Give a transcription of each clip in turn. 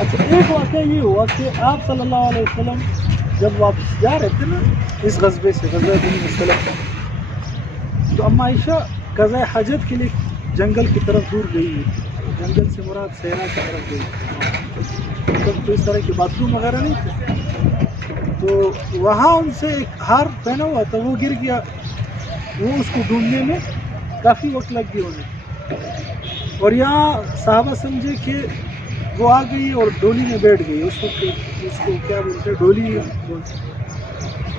اچھا ایک واقعہ یہ ہوا کہ آپ صلی اللہ علیہ وسلم جب واپس جا رہے تھے نا اس غزبے سے، غزوہ بنی مصطلق کا، تو اما عائشہ قضاء حاجت کے لیے جنگل کی طرف دور گئی ہوئی، جنگل سے مراد صحرا کی طرف گئی، تب تو اس طرح کے باتھ روم وغیرہ نہیں تھے، تو وہاں ان سے ایک ہار پہنا ہوا تھا، وہ گر گیا، وہ اس کو ڈھونڈنے میں کافی وقت لگ گیا انہیں، اور یہاں صحابہ سمجھے کہ وہ آ گئی اور ڈولی میں بیٹھ گئی، اس وقت اس کو کیا بولتے ہیں، ڈولی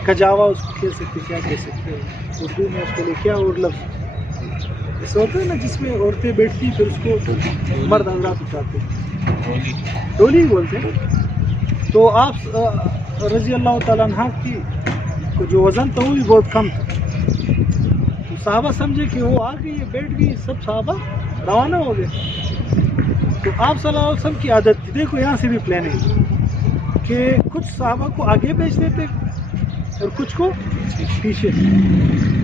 کجاوا اس کو کہہ سکتے، کیا کہہ سکتے ہیں اردو میں اس کو کیا اور لفظ ایسا ہوتا ہے نا جس میں عورتیں بیٹھتی پھر اس کو مرد حضرات اٹھاتے، ڈولی بولتے ہیں۔ تو آپ رضی اللہ تعالیٰ عنہ کی کو جو وزن تھا وہ بھی بہت کم تھا، تو صحابہ سمجھے کہ وہ آ گئی ہے، بیٹھ گئی، سب صحابہ روانہ ہو گئے۔ تو آپ صلی اللہ علیہ وسلم کی عادت تھی، دیکھو یہاں سے بھی پلاننگ، کہ کچھ صحابہ کو آگے بھیج دیتے اور کچھ کو پیچھے،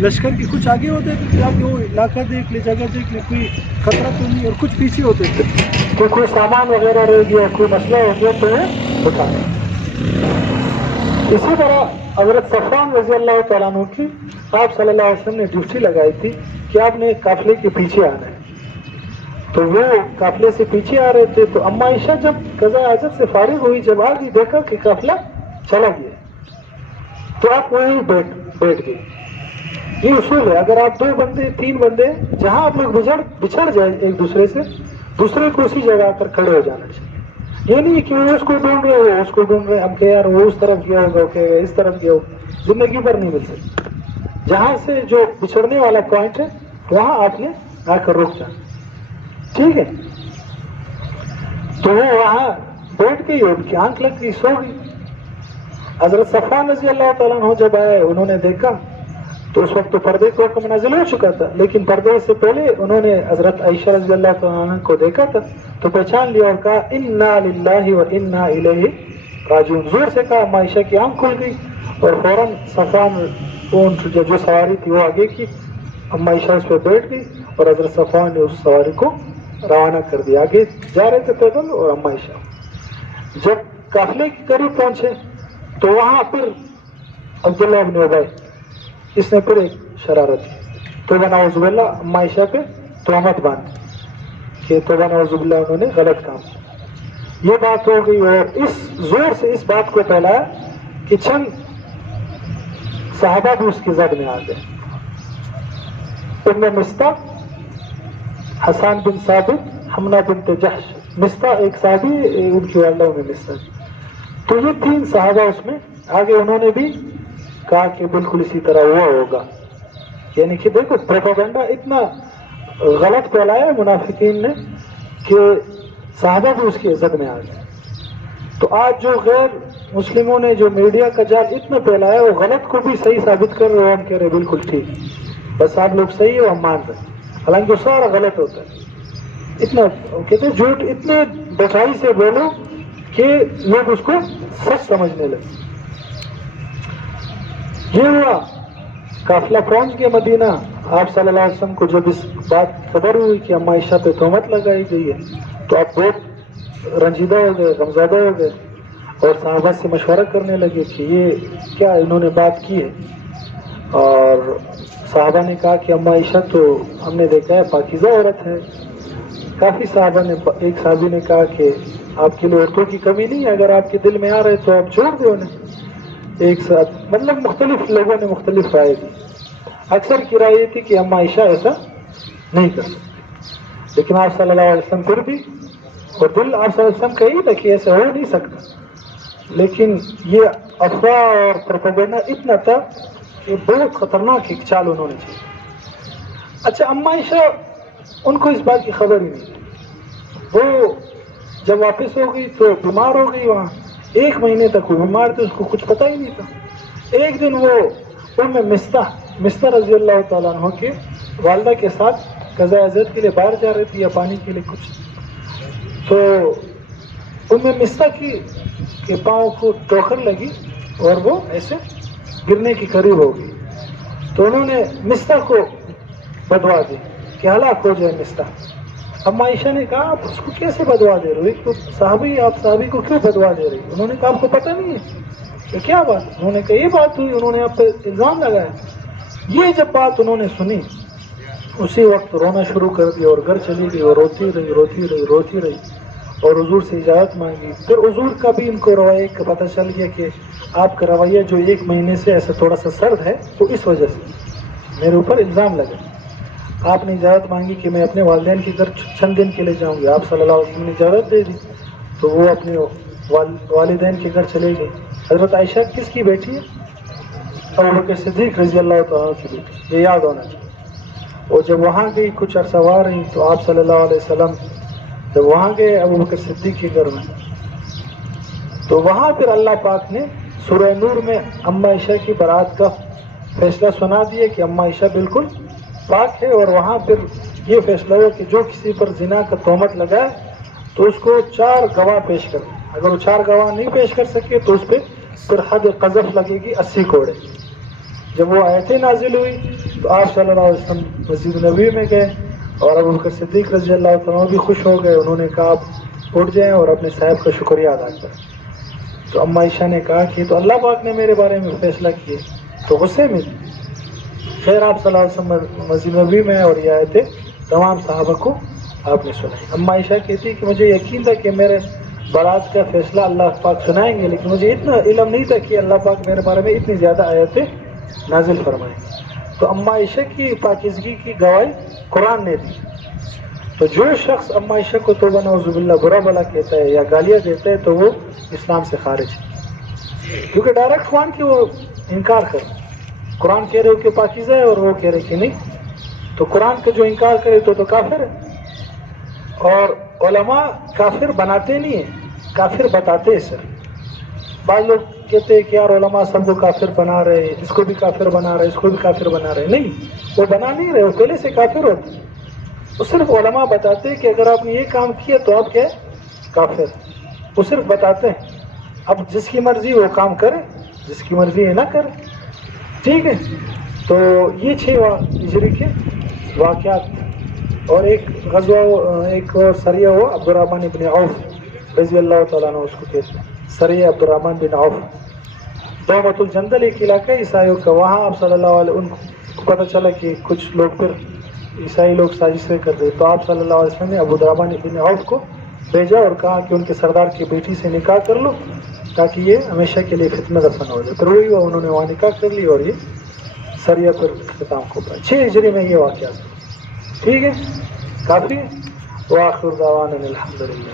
لشکر کے کچھ آگے ہوتے تھے کہ آپ وہ علاقہ دیکھ لے، جگہ دیکھ لے، کوئی خطرہ تو نہیں، اور کچھ پیچھے ہوتے تھے کہ کوئی سامان وغیرہ رہ گیا، کوئی مسئلہ ہو گیا تو اٹھانا۔ اسی طرح حضرت صفوان رضی اللہ تعالیٰ عنہ کی آپ صلی اللہ علیہ وسلم نے ڈیوٹی لگائی تھی کہ آپ نے قافلے کے پیچھے آنا ہے، تو وہ قافلے سے پیچھے آ رہے تھے، تو اما عائشہ جب قضاء حاجت سے فارغ ہوئی، جب آ گئی دیکھا کہ قافلہ چلا گیا، تو آپ وہیں بیٹھ گئے۔ یہ اصول ہے، اگر آپ 2 بندے 3 بندے جہاں آپ لوگ بچھڑ جائیں ایک دوسرے سے، دوسرے کو اسی جگہ آ کر کھڑے ہو جانا چاہیے۔ یہ نہیں کہ وہ اس کو ڈھونڈ رہے ہو، اس کو ڈھونڈ رہے، ہم کہ یار وہ اس طرف گیا ہوگا، کہ اس طرف گیا ہوگا، زندگی بھر نہیں مل سکتی۔ جہاں سے جو بچھڑنے والا پوائنٹ ہے وہاں آپ نے آ کر رک جانا، ٹھیک ہے؟ تو وہ وہاں بیٹھ گئی، ان کی آنکھ لگ گئی، سو گئی۔ حضرت صفوان رضی اللہ تعالیٰ عنہ جب آئے، انہوں نے دیکھا تو اس وقت تو پردے کا حکم نازل ہو چکا تھا، لیکن پردے سے پہلے انہوں نے حضرت عائشہ رضی اللہ تعالیٰ عنہ کو دیکھا تھا، تو پہچان لیا اور کہا انا للہ و انا الیہ راجعون، زور سے کہا، اما عائشہ کی آنکھ کھل گئی، اور فوراً صفوان اونٹ جو سواری تھی وہ آگے کی، اما عائشہ اس پہ بیٹھ گئی، اور حضرت صفوان نے اس سواری کو روانہ کر دیا، آگے جا رہے تھے پیدل، اور اما عائشہ جب قافلے کے قریب پہنچے تو وہاں پھر عبداللہ بن ابی، اس نے پھر ایک شرارت کی، تو نعوذ باللہ اما عائشہ پہ تہمت باندھی کہ تو نعوذ باللہ انہوں نے غلط کام کیا۔ یہ بات ہو گئی، اور اس زور سے اس بات کو پھیلایا کہ چند صحابہ بھی اس کی زد میں آ گئے، ام مصطح، حسان بن ثابت، حمنہ بنت جحش، مصطح ایک صحابی، ان کی والدہ ام مصطح، تو یہ 3 صحابہ اس میں آگے، انہوں نے بھی کہا کہ بالکل اسی طرح ہوا ہوگا، یعنی کہ دیکھو پروپیگنڈا اتنا غلط پھیلایا ہے منافقین نے کہ صحابہ بھی اس کی عزت میں آ گئے۔ تو آج جو غیر مسلموں نے جو میڈیا کا جال اتنا پھیلایا، وہ غلط کو بھی صحیح ثابت کر رہے، ہم کہہ رہے بالکل ٹھیک، بس آپ لوگ صحیح ہو، ہم مان رہے، حالانکہ وہ سارا غلط ہوتا ہے۔ اتنا کہتے ہیں جھوٹ اتنے ڈٹائی سے بولو کہ لوگ اس کو سچ سمجھنے لگے۔ یہ ہوا، قافلہ پہنچ گیا مدینہ، آپ صلی اللہ علیہ وسلم کو جب اس بات خبر ہوئی کہ اما عائشہ پہ تہمت لگائی گئی ہے، تو آپ بہت رنجیدہ ہو گئے، غمزدہ ہو گئے، اور صحابہ سے مشورہ کرنے لگے کہ یہ کیا انہوں نے بات کی ہے، اور صحابہ نے کہا کہ اما عائشہ تو ہم نے دیکھا ہے پاکیزہ عورت ہے۔ کافی صحابہ نے، ایک صحابی نے کہا کہ آپ کے لیے عورتوں کی کمی نہیں ہے، اگر آپ کے دل میں آ رہے تو آپ چھوڑ دیں انہیں۔ ایک ساتھ مطلب مختلف لوگوں نے مختلف رائے دی، اکثر کی رائے یہ تھی کہ اما عائشہ ایسا نہیں کر سکتی، لیکن آپ صلی اللہ علیہ وسلم پھر بھی، اور دل آپ صلی اللہ علیہ وسلم کا ہی تھا کہ ایسا ہو نہیں سکتا، لیکن یہ افواہ اور پروپیگنڈا اتنا تھا کہ بہت خطرناک ایک چال انہوں نے کی۔ اچھا اما عائشہ ان کو اس بات کی خبر ہی نہیں تھی، وہ جب واپس ہو گئی تو بیمار ہو گئی، وہاں 1 مہینے تک وہ بیمار تھے، اس کو کچھ پتہ ہی نہیں تھا۔ ایک دن وہ ام مصطح رضی اللہ تعالیٰ عنہ کے والدہ کے ساتھ قضاء حاجت کے لیے باہر جا رہی تھی یا پانی کے لیے کچھ، تو ام مصطح کے پاؤں کو ٹھوکر لگی اور وہ ایسے گرنے کی قریب ہو گئی، تو انہوں نے مصطح کو بدوا دی کہ ہلاک ہو جائے مصطح، اما عائشہ نے کہا آپ اس کو کیسے بدوا دے رہے ہو؟ ایک تو صحابی، آپ صحابی کو کیوں بدوا دے رہے ہو؟ انہوں نے کہا آپ کو پتہ نہیں ہے کہ کیا بات؟ انہوں نے کہا یہ بات ہوئی، انہوں نے آپ پہ الزام لگایا۔ یہ جب بات انہوں نے سنی اسی وقت رونا شروع کر دیا اور گھر چلی گئی اور روتی رہی اور حضور سے اجازت مانگی۔ پھر حضور کا بھی ان کو رویے کا پتہ چل گیا کہ آپ کا رویہ جو 1 مہینے سے ایسا تھوڑا سا سرد ہے، تو اس وجہ سے میرے اوپر الزام لگا۔ آپ نے اجازت مانگی کہ میں اپنے والدین کے گھر چند دن کے لیے جاؤں گی، آپ صلی اللہ علیہ وسلم نے اجازت دے دی، تو وہ اپنے والدین کے گھر چلے گئے۔ حضرت عائشہ کس کی بیٹی ہے؟ ابوبکر صدیق رضی اللہ تعالیٰ کی بیٹی، یہ یاد ہونا چاہیے۔ اور جب وہاں گئی کچھ عرصہ وہاں رہی، تو آپ صلی اللہ علیہ وسلم جب وہاں گئے ابوبکر صدیق کے گھر میں، تو وہاں پھر اللہ پاک نے سورہ نور میں اما عائشہ کی برات کا فیصلہ سنا دیا کہ اما عائشہ بالکل پاک ہے، اور وہاں پھر یہ فیصلہ ہوا کہ جو کسی پر زنا کا تہمت لگائے تو اس کو 4 گواہ پیش کریں، اگر وہ 4 گواہ نہیں پیش کر سکے تو اس پہ پھر حد قذف لگے گی 80 کوڑے۔ جب وہ آیتیں نازل ہوئی تو آپ صلی اللہ علیہ وسلم مسجد نبوی میں گئے اور ابوبکر صدیق رضی اللہ تعالیٰ بھی خوش ہو گئے، انہوں نے کہا آپ اٹھ جائیں اور اپنے صاحب کا شکریہ ادا کریں۔ تو اما عائشہ نے کہا کہ تو اللہ پاک نے میرے بارے میں فیصلہ کیا، تو غصے میں تھی۔ خیر آپ صلی اللہ علیہ وسلم مسجد نبوی میں اور یہ آیتیں تمام صحابہ کو آپ نے سنائی۔ اما عائشہ کہتی کہ مجھے یقین تھا کہ میرے برات کا فیصلہ اللہ پاک سنائیں گے، لیکن مجھے اتنا علم نہیں تھا کہ اللہ پاک میرے بارے میں اتنی زیادہ آیتیں نازل فرمائیں۔ تو اما عائشہ کی پاکیزگی کی گواہی قرآن نے دی۔ تو جو شخص اما عائشہ کو توبہ نعوذ باللہ برا بلا کہتا ہے یا گالیاں دیتا ہے تو وہ اسلام سے خارج ہے، کیونکہ ڈائریکٹ قرآن کی وہ انکار کر، قرآن کہہ رہے ہو کہ پاکیزہ ہے اور وہ کہہ رہے کہ نہیں، تو قرآن کا جو انکار کرے تو کافر ہے۔ اور علماء کافر بناتے نہیں ہیں، کافر بتاتے ہیں۔ سر بعض لوگ کہتے ہیں کہ یار علماء سب کو کافر بنا رہے، اس کو بھی کافر بنا رہے، اس کو بھی کافر بنا رہے، نہیں، وہ بنا نہیں رہے، وہ پہلے سے کافر ہوتے۔ وہ صرف علماء بتاتے ہیں کہ اگر آپ نے یہ کام کیا تو آپ کیا کافر، وہ صرف بتاتے ہیں۔ اب جس کی مرضی وہ کام کرے، جس کی مرضی ہے نہ کرے، ٹھیک ہے۔ تو یہ 6 ہجری کے واقعات، اور ایک غزوہ، ایک اور سریہ ہوا عبد الرحمن بن عوف رضی اللہ تعالیٰ عنہ، اس کو کہتے ہیں سریہ عبد الرحمن بن عوف۔ دومۃ الجندل ایک علاقہ عیسائیوں کا، وہاں آپ صلی اللہ علیہ وسلم کو پتہ چلا کہ کچھ لوگ پھر عیسائی لوگ سازشیں کر رہے، تو آپ صلی اللہ علیہ وسلم نے ابو الرحمن بن عوف کو بھیجا اور کہا کہ ان کے سردار کی بیٹی سے نکاح کر لو تاکہ یہ ہمیشہ کے لیے فتنہ دفن ہو جائے۔ پھر وہی ہوا، انہوں نے وہاں نکاح کر لی اور یہ سریہ پر اختتام کو پایا۔ 6 ہجری میں یہ واقعات، ٹھیک ہے، کافی ہے۔ وآخر دعوانا الحمدللہ۔